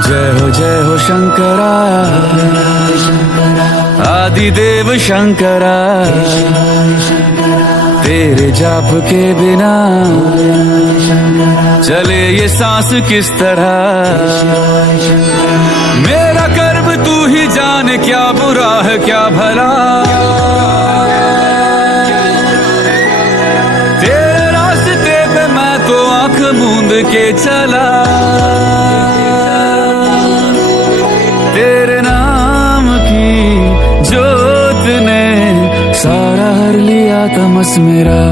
जय हो शंकरा, आदिदेव शंकरा, तेरे जाप के बिना चले ये सांस किस तरह। मेरा कर्म तू ही जाने, क्या बुरा है क्या भला, तेरे रास्ते पे मैं तो आंख मूंद के चला। तेरे नाम की जोत ने सारा हर लिया तमस मेरा।